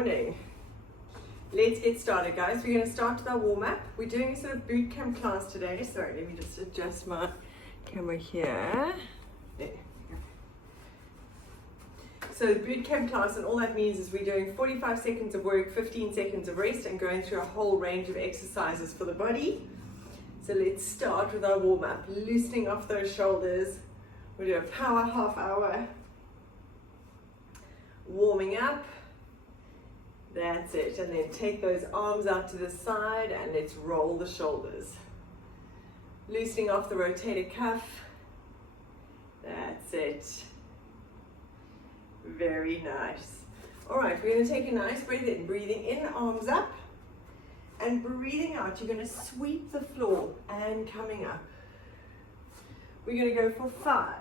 morning. Let's get started, guys. We're going to start with our warm-up. We're doing a sort of boot camp class today. Sorry, let me just adjust my camera here. There. So the boot camp class, and all that means is we're doing 45 seconds of work, 15 seconds of rest, and going through a whole range of exercises for the body. So let's start with our warm-up, loosening off those shoulders. We'll do a power half hour. Warming up. That's it. And then take those arms out to the side and let's roll the shoulders. Loosening off the rotator cuff. That's it. Very nice. All right, we're going to take a nice breath in. Breathing in, arms up. And breathing out, you're going to sweep the floor and coming up. We're going to go for 5.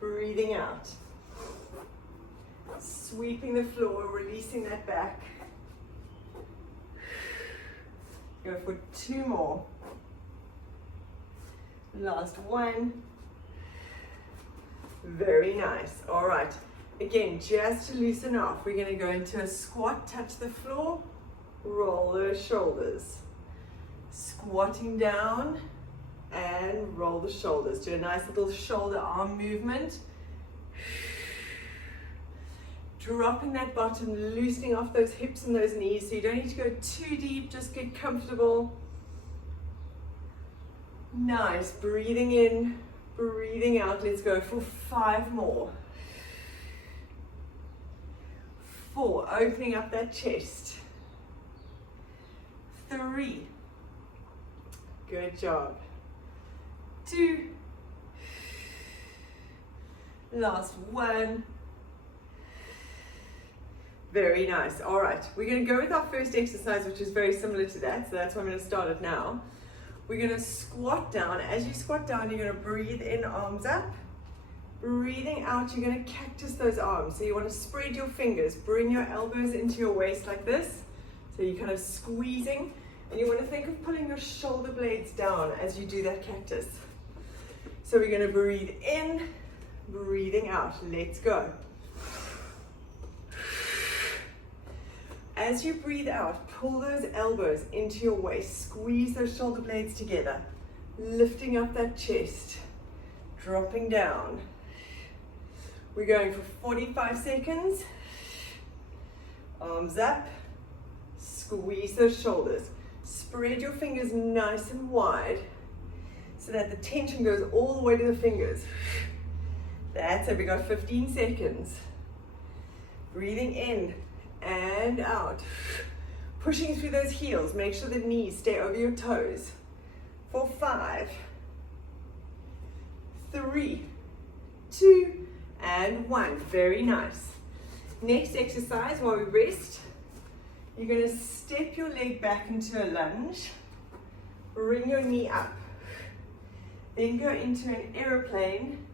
Breathing out. Sweeping the floor, releasing that back. Go for 2 more. Last 1. Very nice. All right. Again, just to loosen off, we're going to go into a squat, touch the floor, roll those shoulders. Squatting down and roll the shoulders. Do a nice little shoulder arm movement. Dropping that bottom, loosening off those hips and those knees, so you don't need to go too deep, just get comfortable. Nice, breathing in, breathing out. Let's go for 5 more. 4, opening up that chest. 3, good job. 2, last 1. Very nice. All right, we're going to go with our first exercise, which is very similar to that, so that's why I'm going to start it now. We're going to squat down. As you squat down, you're going to breathe in, arms up. Breathing out, you're going to cactus those arms. So you want to spread your fingers, bring your elbows into your waist like this. So you're kind of squeezing, and you want to think of pulling your shoulder blades down as you do that cactus. So we're going to breathe in, breathing out. Let's go. As you breathe out, pull those elbows into your waist, squeeze those shoulder blades together, lifting up that chest, dropping down. We're going for 45 seconds. Arms up, squeeze those shoulders. Spread your fingers nice and wide so that the tension goes all the way to the fingers. That's it, we got 15 seconds. Breathing in and out, pushing through those heels. Make sure the knees stay over your toes. For 5, 3, 2, and 1. Very nice. Next exercise, while we rest, you're going to step your leg back into a lunge, bring your knee up, then go into an aeroplane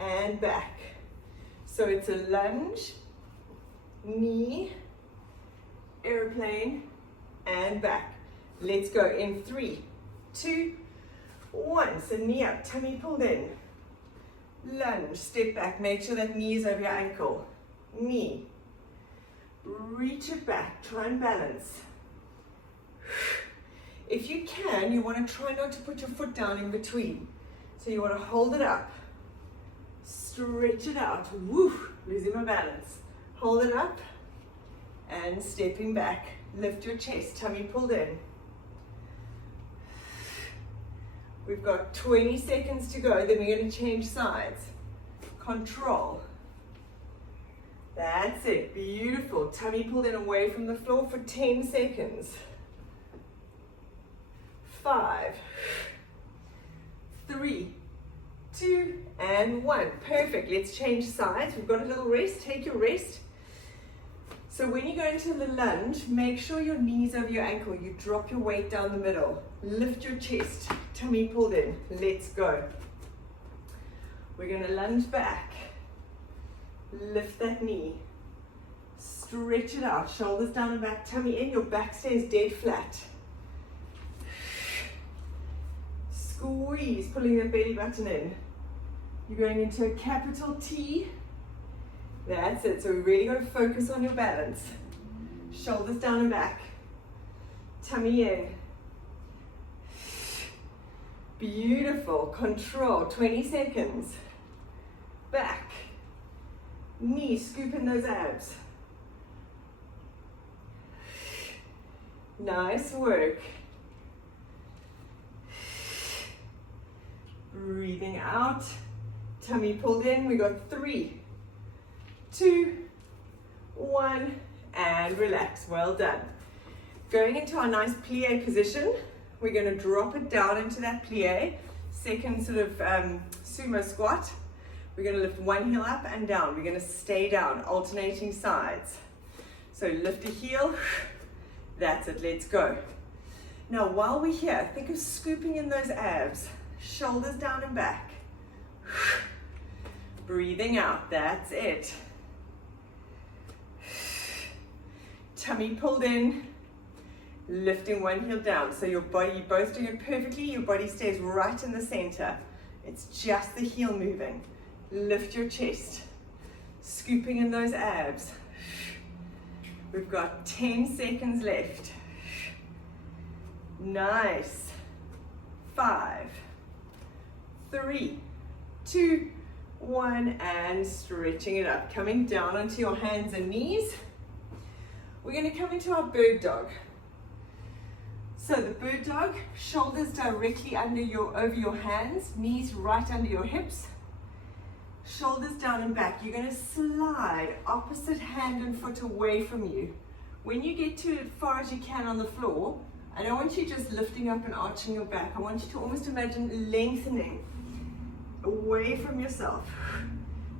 and back. So it's a lunge, knee, airplane, and back. Let's go in 3, 2, 1. So knee up, tummy pulled in. Lunge, step back, make sure that knee is over your ankle. Knee. Reach it back, try and balance. If you can, you want to try not to put your foot down in between. So you want to hold it up, stretch it out. Woo, losing my balance. Hold it up and stepping back. Lift your chest, tummy pulled in. We've got 20 seconds to go, then we're going to change sides. Control. That's it, beautiful. Tummy pulled in away from the floor for 10 seconds. 5, 3, 2, and 1. Perfect. Let's change sides. We've got a little rest. Take your rest. So when you go into the lunge, make sure your knees over your ankle. You drop your weight down the middle. Lift your chest. Tummy pulled in. Let's go. We're going to lunge back. Lift that knee. Stretch it out. Shoulders down and back. Tummy in. Your back stays dead flat. Squeeze, pulling the belly button in. You're going into a capital T. That's it. So we really got to focus on your balance. Shoulders down and back. Tummy in. Beautiful. Control. 20 seconds. Back. Knee. Scoop in those abs. Nice work. Breathing out. Tummy pulled in. We got 3, 2, 1, and relax. Well done. Going into our nice plie position, we're going to drop it down into that plie. Second sort of sumo squat. We're going to lift one heel up and down. We're going to stay down, alternating sides. So lift a heel. That's it. Let's go. Now while we're here, think of scooping in those abs. Shoulders down and back. Breathing out. That's it. Tummy pulled in. Lifting one heel down. So your body, you're both doing it perfectly. Your body stays right in the center. It's just the heel moving. Lift your chest. Scooping in those abs. We've got 10 seconds left. Nice. 5, 3, 2, 1, and stretching it up. Coming down onto your hands and knees. We're going to come into our bird dog. So the bird dog, shoulders directly over your hands, knees right under your hips. Shoulders down and back. You're going to slide opposite hand and foot away from you. When you get to as far as you can on the floor, I don't want you just lifting up and arching your back. I want you to almost imagine lengthening away from yourself.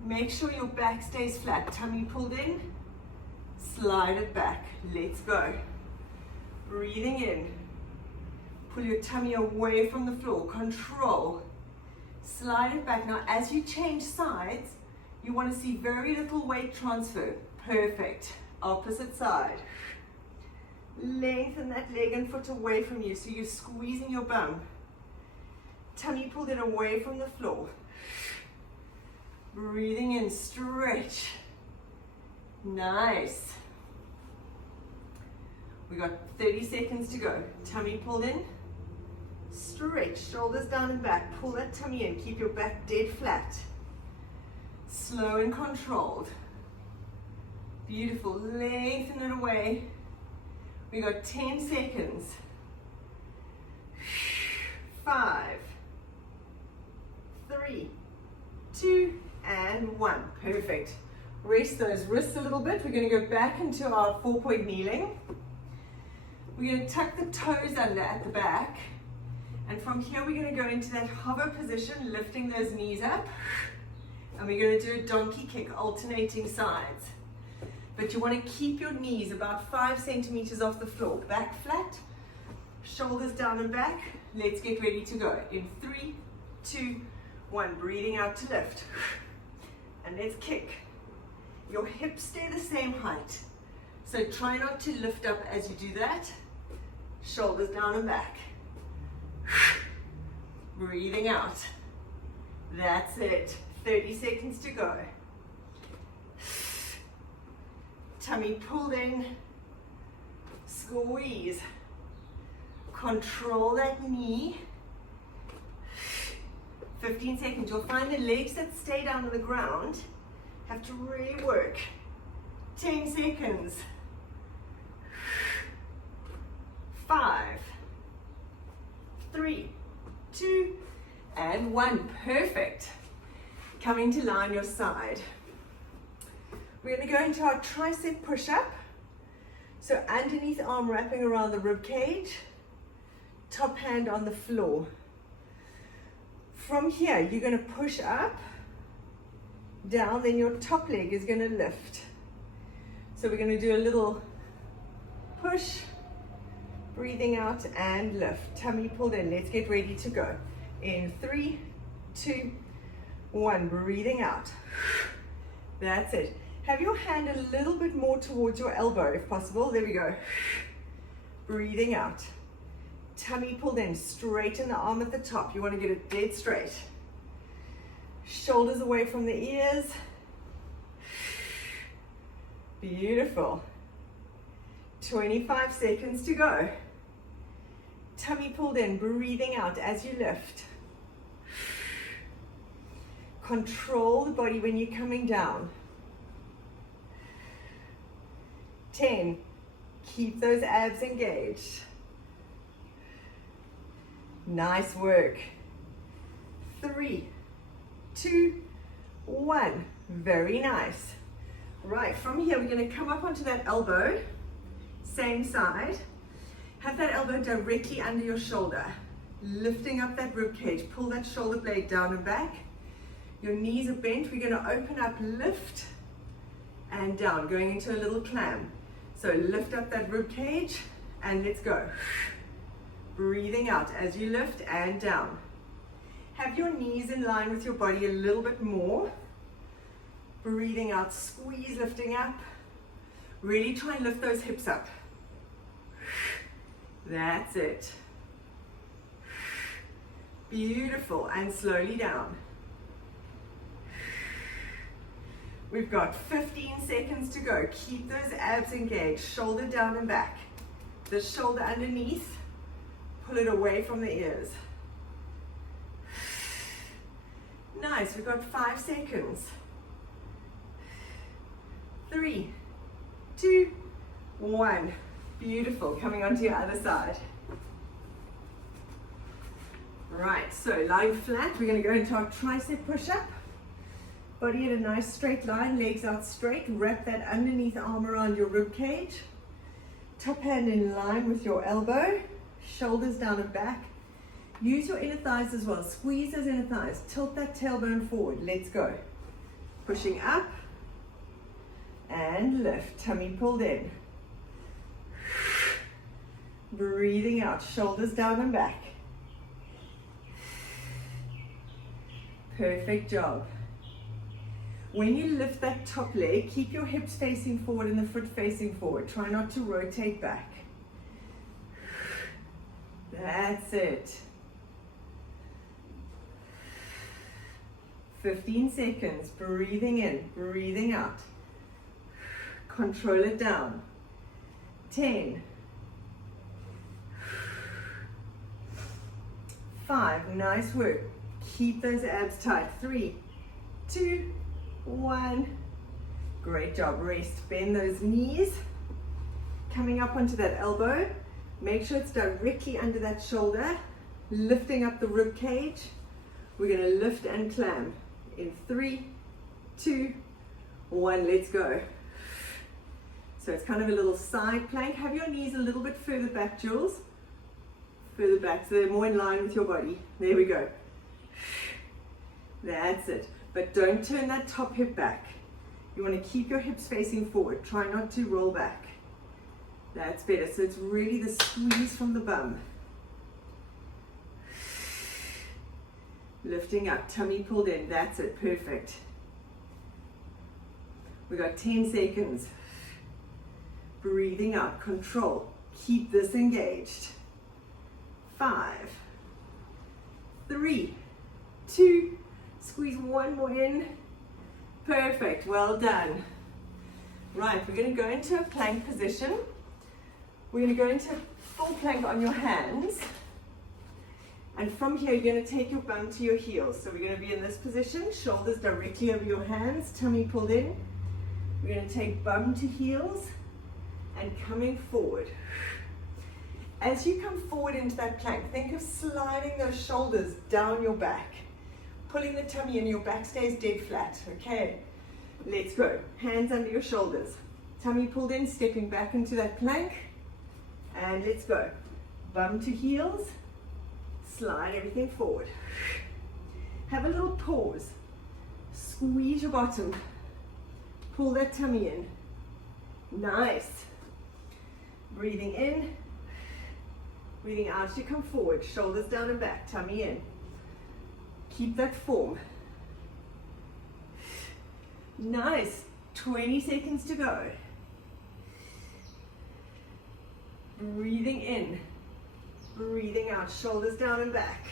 Make sure your back stays flat. Tummy pulled in. Slide it back. Let's go. Breathing in. Pull your tummy away from the floor. Control. Slide it back. Now, as you change sides, you want to see very little weight transfer. Perfect. Opposite side. Lengthen that leg and foot away from you so you're squeezing your bum. Tummy pulled in away from the floor. Breathing in, stretch. Nice. We got 30 seconds to go. Tummy pulled in. Stretch, shoulders down and back. Pull that tummy in. Keep your back dead flat. Slow and controlled. Beautiful. Lengthen it away. We got 10 seconds. 5, 3, 2, and 1. Perfect. Rest those wrists a little bit. We're going to go back into our 4-point kneeling. We're going to tuck the toes under at the back. And from here, we're going to go into that hover position, lifting those knees up. And we're going to do a donkey kick, alternating sides. But you want to keep your knees about 5 centimeters off the floor. Back flat, shoulders down and back. Let's get ready to go. In 3, 2, 1. Breathing out to lift. And let's kick. Your hips stay the same height. So try not to lift up as you do that. Shoulders down and back. Breathing out. That's it. 30 seconds to go. Tummy pulled in. Squeeze. Control that knee. 15 seconds. You'll find the legs that stay down on the ground have to really work. 10 seconds. 5, 3, 2, and 1. Perfect. Coming to lie on your side. We're going to go into our tricep push-up. So underneath arm wrapping around the rib cage, top hand on the floor. From here, you're going to push up, down, then your top leg is going to lift. So we're going to do a little push, breathing out and lift. Tummy pulled in. Let's get ready to go. In 3, 2, 1. Breathing out. That's it. Have your hand a little bit more towards your elbow if possible. There we go. Breathing out. Tummy pulled in. Straighten the arm at the top. You want to get it dead straight. Shoulders away from the ears. Beautiful. 25 seconds to go. Tummy pulled in, breathing out as you lift. Control the body when you're coming down. 10. Keep those abs engaged. Nice work. 3, 2, 1. Very nice. Right, from here we're going to come up onto that elbow. Same side. Have that elbow directly under your shoulder. Lifting up that rib cage. Pull that shoulder blade down and back. Your knees are bent. We're going to open up, lift, and down. Going into a little clam. So lift up that rib cage and let's go. Breathing out as you lift and down. Have your knees in line with your body a little bit more. Breathing out, squeeze, lifting up. Really try and lift those hips up. That's it. Beautiful, and slowly down. We've got 15 seconds to go. Keep those abs engaged, shoulder down and back. The shoulder underneath, pull it away from the ears. Nice, we've got 5 seconds. 3, 2, 1. Beautiful, coming onto your other side. Right, so lying flat, we're going to go into our tricep push-up. Body in a nice straight line, legs out straight. Wrap that underneath arm around your rib cage. Top hand in line with your elbow. Shoulders down and back. Use your inner thighs as well. Squeeze those inner thighs. Tilt that tailbone forward. Let's go. Pushing up. And lift. Tummy pulled in. Breathing out. Shoulders down and back. Perfect job. When you lift that top leg, keep your hips facing forward and the foot facing forward. Try not to rotate back. That's it. 15 seconds. Breathing in, breathing out. Control it down. 10. 5. Nice work. Keep those abs tight. 3, 2, 1. Great job. Rest. Bend those knees. Coming up onto that elbow. Make sure it's directly under that shoulder. Lifting up the rib cage. We're going to lift and climb. In 3, 2, 1. Let's go. So it's kind of a little side plank. Have your knees a little bit further back, Jules. Further back so they're more in line with your body. There we go. That's it. But don't turn that top hip back. You want to keep your hips facing forward. Try not to roll back. That's better. So it's really the squeeze from the bum. Lifting up, tummy pulled in. That's it. Perfect. We got 10 seconds. Breathing out. Control. Keep this engaged. 5, 3, 2, squeeze one more in. Perfect, well done. Right, we're going to go into a plank position. We're going to go into full plank on your hands. And from here, you're going to take your bum to your heels. So we're going to be in this position, shoulders directly over your hands, tummy pulled in. We're going to take bum to heels and coming forward. As you come forward into that plank, think of sliding those shoulders down your back, pulling the tummy in, your back stays dead flat. Okay, let's go. Hands under your shoulders, tummy pulled in, stepping back into that plank, and let's go. Bum to heels, slide everything forward. Have a little pause, squeeze your bottom, pull that tummy in. Nice. Breathing in. Breathing out as you come forward, shoulders down and back, tummy in. Keep that form. Nice. 20 seconds to go. Breathing in. Breathing out, shoulders down and back.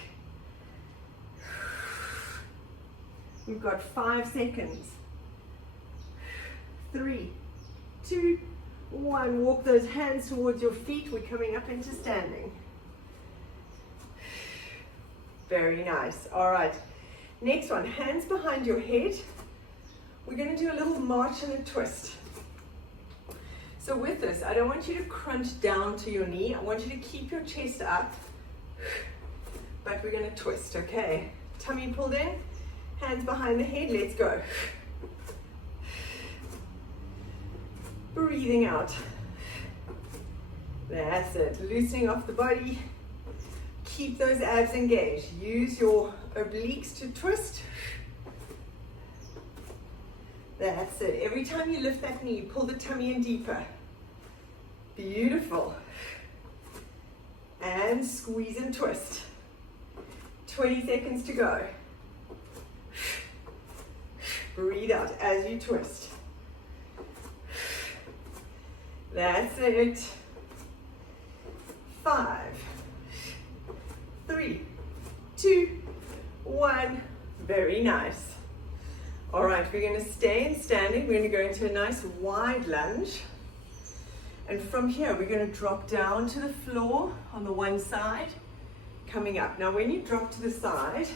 We've got 5 seconds. 3, 2, 1. Walk those hands towards your feet. We're coming up into standing. Very nice. All right. Next one, hands behind your head. We're going to do a little march and a twist. So with this, I don't want you to crunch down to your knee. I want you to keep your chest up, but we're going to twist, okay? Tummy pulled in, hands behind the head. Let's go. Breathing out. That's it. Loosening off the body. Keep those abs engaged. Use your obliques to twist. That's it. Every time you lift that knee, pull the tummy in deeper. Beautiful. And squeeze and twist. 20 seconds to go. Breathe out as you twist. That's it. 5, 3, 2, 1. Very nice. All right, we're going to stay in standing. We're going to go into a nice wide lunge. And from here, we're going to drop down to the floor on the one side, coming up. Now, when you drop to the side,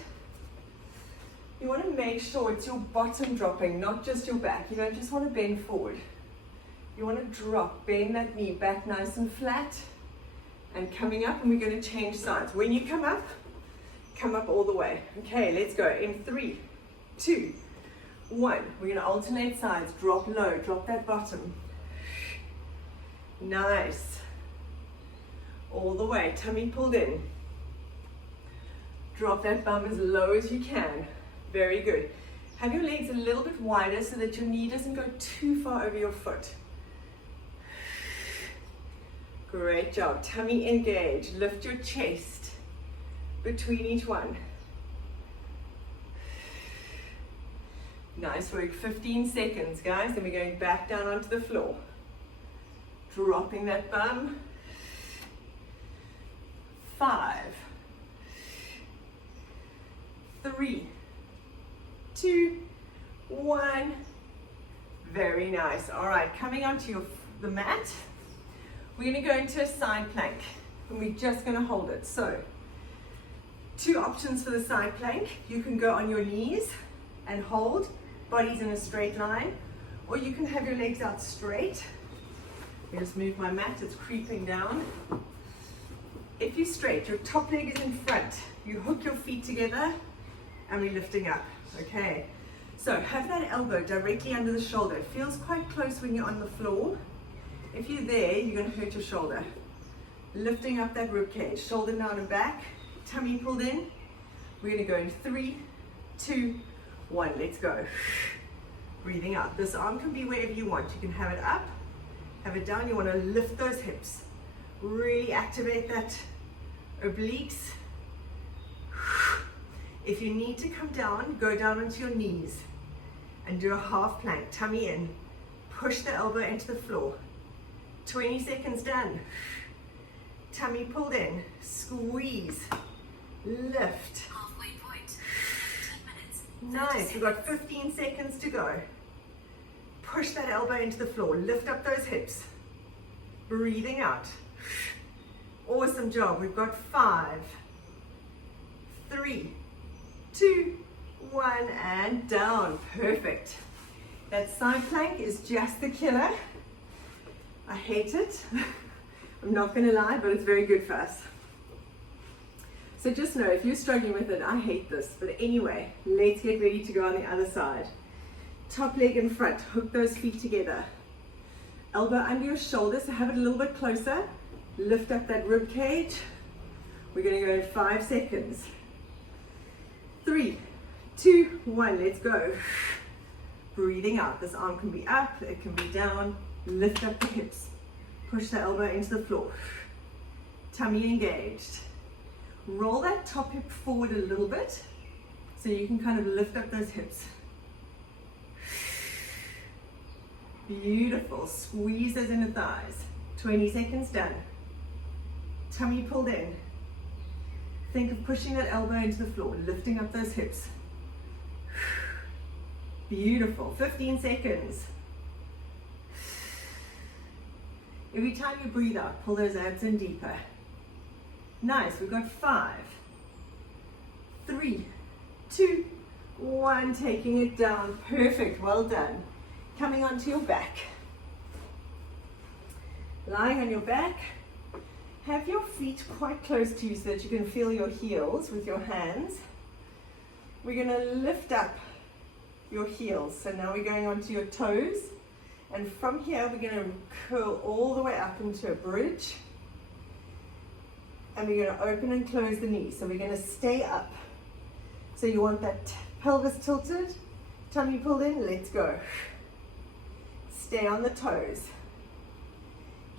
you want to make sure it's your bottom dropping, not just your back. You don't just want to bend forward. You want to drop, bend that knee back nice and flat, and coming up, and we're going to change sides. When you come up all the way. Okay, let's go. In 3, 2, 1. We're going to alternate sides. Drop low, drop that bottom. Nice. All the way, tummy pulled in. Drop that bum as low as you can. Very good. Have your legs a little bit wider so that your knee doesn't go too far over your foot. Great job. Tummy engaged. Lift your chest between each one. Nice work. 15 seconds, guys. Then we're going back down onto the floor. Dropping that bum. 5, 3, 2, 1. Very nice. All right, coming onto the mat. We're going to go into a side plank, and we're just going to hold it. So, 2 options for the side plank. You can go on your knees and hold, body's in a straight line, or you can have your legs out straight. I just move my mat, it's creeping down. If you're straight, your top leg is in front. You hook your feet together, and we're lifting up, okay? So, have that elbow directly under the shoulder. It feels quite close when you're on the floor. If you're there, you're going to hurt your shoulder. Lifting up that rib cage, shoulder down and back, tummy pulled in. We're going to go in 3, 2, 1. Let's go. Breathing out. This arm can be wherever you want. You can have it up, have it down. You want to lift those hips. Really activate that obliques. If you need to come down, go down onto your knees and do a half plank, tummy in. Push the elbow into the floor. 20 seconds done. Tummy pulled in. Squeeze. Lift. Halfway point. 15 minutes. Nice. We've got 15 seconds to go. Push that elbow into the floor. Lift up those hips. Breathing out. Awesome job. We've got 5, 3, 2, 1, and down. Perfect. That side plank is just the killer. I hate it. I'm not going to lie, but it's very good for us. So just know, if you're struggling with it, I hate this. But anyway, let's get ready to go on the other side. Top leg in front. Hook those feet together. Elbow under your shoulder, so have it a little bit closer. Lift up that rib cage. We're going to go in 5 seconds. 3, 2, 1. Let's go. Breathing out. This arm can be up, it can be down. Lift up the hips. Push the elbow into the floor. Tummy engaged. Roll that top hip forward a little bit so you can kind of lift up those hips. Beautiful. Squeeze those inner thighs. 20 seconds done. Tummy pulled in. Think of pushing that elbow into the floor, lifting up those hips. Beautiful. 15 seconds. Every time you breathe out, pull those abs in deeper. Nice, we've got 5, 3, 2, 1, taking it down. Perfect, well done. Coming onto your back. Lying on your back. Have your feet quite close to you so that you can feel your heels with your hands. We're going to lift up your heels. So now we're going onto your toes. And from here, we're going to curl all the way up into a bridge. And we're going to open and close the knees. So we're going to stay up. So you want that pelvis tilted, tummy pulled in, let's go. Stay on the toes.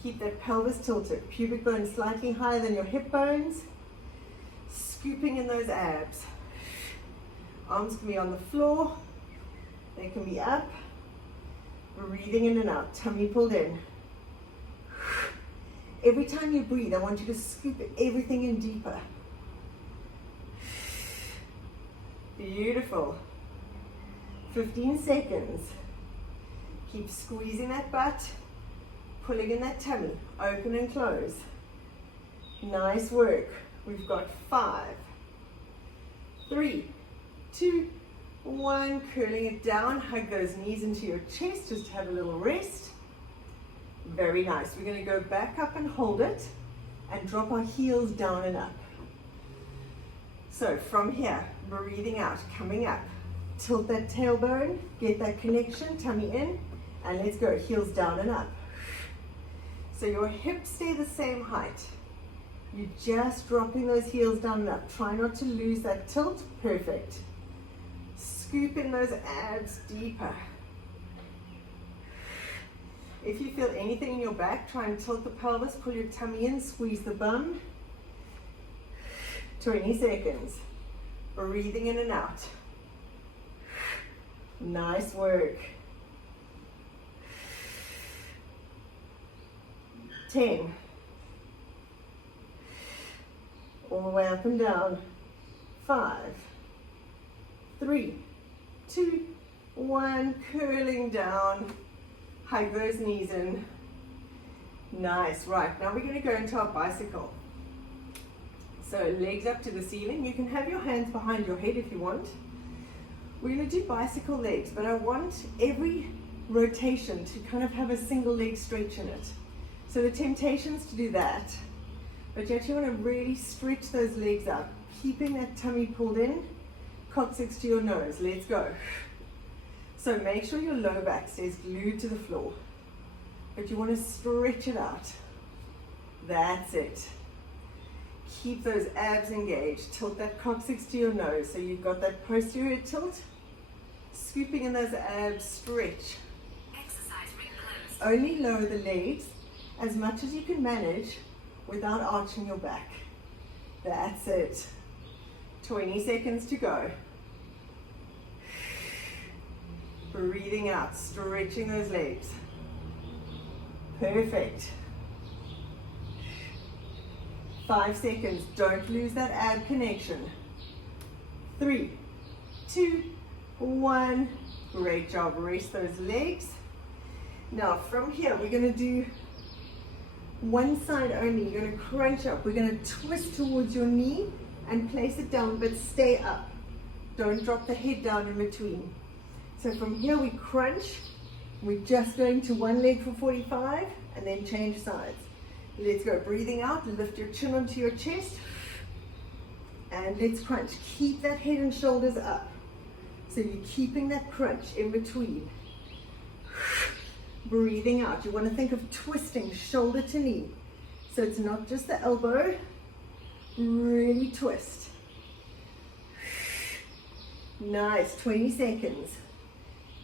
Keep that pelvis tilted. Pubic bone slightly higher than your hip bones. Scooping in those abs. Arms can be on the floor. They can be up. Breathing in and out. Tummy pulled in. Every time you breathe, I want you to scoop everything in deeper. Beautiful. 15 seconds. Keep squeezing that butt. Pulling in that tummy, open and close. Nice work. We've got 5, 3, 2, 1. Curling it down, hug those knees into your chest, just have a little rest. Very nice. We're going to go back up and hold it and drop our heels down and up. So from here, breathing out, coming up. Tilt that tailbone, get that connection, tummy in, and let's go. Heels down and up. So your hips stay the same height. You're just dropping those heels down and up. Try not to lose that tilt. Perfect. Scoop in those abs deeper. If you feel anything in your back, try and tilt the pelvis, pull your tummy in, squeeze the bum. 20 seconds. Breathing in and out. Nice work. 10. All the way up and down. 5, 3, 2, 1. Curling down. Hug those knees in. Nice. Right, now we're going to go into our bicycle. So legs up to the ceiling. You can have your hands behind your head if you want. We're going to do bicycle legs, but I want every rotation to kind of have a single leg stretch in it. So the temptation is to do that, but you actually want to really stretch those legs out, keeping that tummy pulled in, coccyx to your nose. Let's go. So make sure your lower back stays glued to the floor, but you want to stretch it out. That's it. Keep those abs engaged. Tilt that coccyx to your nose so you've got that posterior tilt. Scooping in those abs, stretch. Exercise ring closed. Only lower the legs as much as you can manage without arching your back. That's it. 20 seconds to go. Breathing out, stretching those legs. Perfect. 5 seconds. Don't lose that ab connection. 3, 2, 1. Great job. Rest those legs. Now from here, we're going to do one side only. You're going to crunch up. We're going to twist towards your knee and place it down, but stay up. Don't drop the head down in between. So from here we crunch. We're just going to one leg for 45 and then change sides. Let's go. Breathing out. Lift your chin onto your chest. And let's crunch. Keep that head and shoulders up. So you're keeping that crunch in between. Breathing out. You want to think of twisting shoulder to knee. So it's not just the elbow. Really twist. Nice. 20 seconds.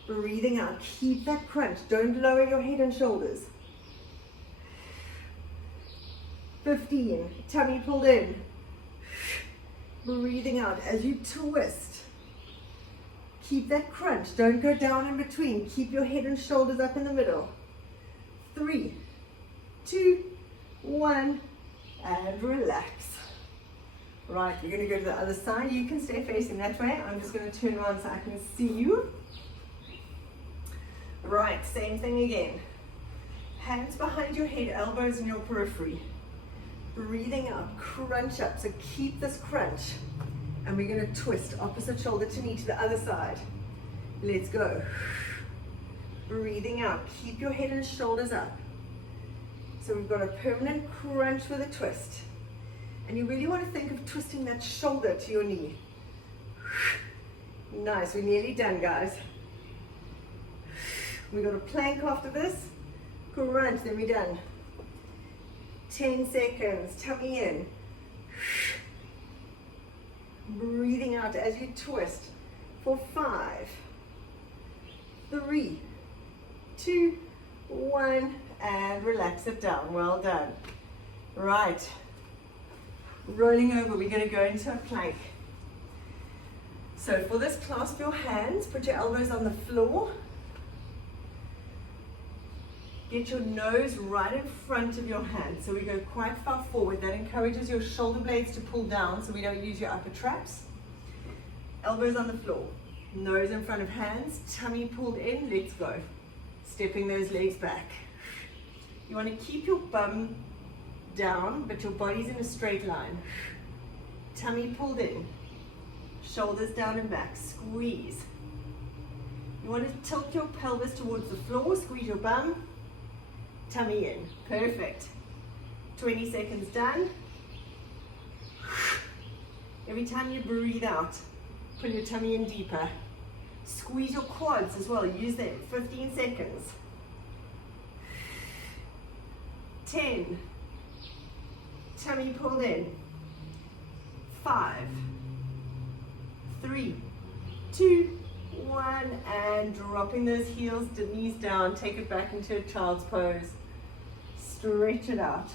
Breathing out. Keep that crunch. Don't lower your head and shoulders. 15. Tummy pulled in. Breathing out as you twist. Keep that crunch. Don't go down in between. Keep your head and shoulders up in the middle. 3, 2, 1, and relax. Right, you're going to go to the other side. You can stay facing that way. I'm just going to turn around so I can see you. Right, same thing again. Hands behind your head, elbows in your periphery. Breathing out, crunch up. So keep this crunch. And we're going to twist opposite shoulder to knee to the other side. Let's go. Breathing out, keep your head and shoulders up. So we've got a permanent crunch with a twist. And you really want to think of twisting that shoulder to your knee. Nice, we're nearly done, guys. We've got a plank after this. Crunch, then we're done. 10 seconds, tummy in. Breathing out as you twist for 5, 3, 2, 1, and relax it down. Well done. Right. Rolling over, we're going to go into a plank. So for this, clasp your hands, put your elbows on the floor. Get your nose right in front of your hand. So we go quite far forward. That encourages your shoulder blades to pull down so we don't use your upper traps. Elbows on the floor. Nose in front of hands. Tummy pulled in. Let's go. Stepping those legs back. You want to keep your bum down, but your body's in a straight line. Tummy pulled in. Shoulders down and back. Squeeze. You want to tilt your pelvis towards the floor. Squeeze your bum. Tummy in. Perfect. 20 seconds done. Every time you breathe out, pull your tummy in deeper. Squeeze your quads as well. Use them. 15 seconds. 10. Tummy pulled in. 5, 3, 2, 1, and dropping those heels, the knees down. Take it back into a child's pose. Stretch it out.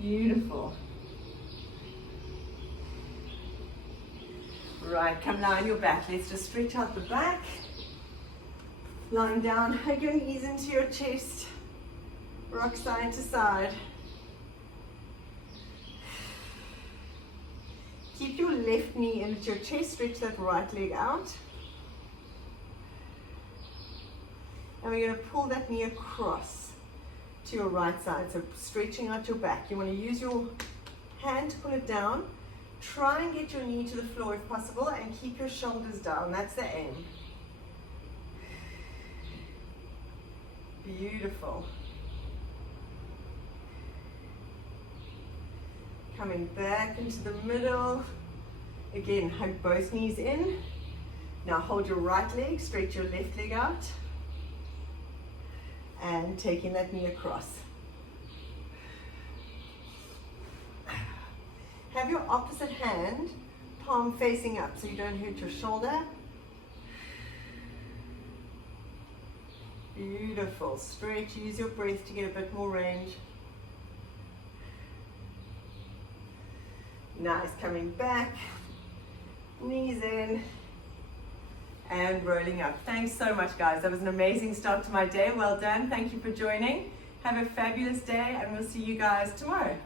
Beautiful. Right, come lie on your back. Let's just stretch out the back. Lying down, hug your knees into your chest. Rock side to side. Keep your left knee into your chest. Stretch that right leg out. And we're going to pull that knee across to your right side. So stretching out your back. You want to use your hand to pull it down. Try and get your knee to the floor if possible and keep your shoulders down. That's the aim. Beautiful. Coming back into the middle. Again, hug both knees in. Now hold your right leg, stretch your left leg out. And taking that knee across. Have your opposite hand, palm facing up so you don't hurt your shoulder. Beautiful. Stretch, use your breath to get a bit more range. Nice, coming back, knees in, and rolling up. Thanks so much, guys. That was an amazing start to my day. Well done. Thank you for joining. Have a fabulous day, and we'll see you guys tomorrow.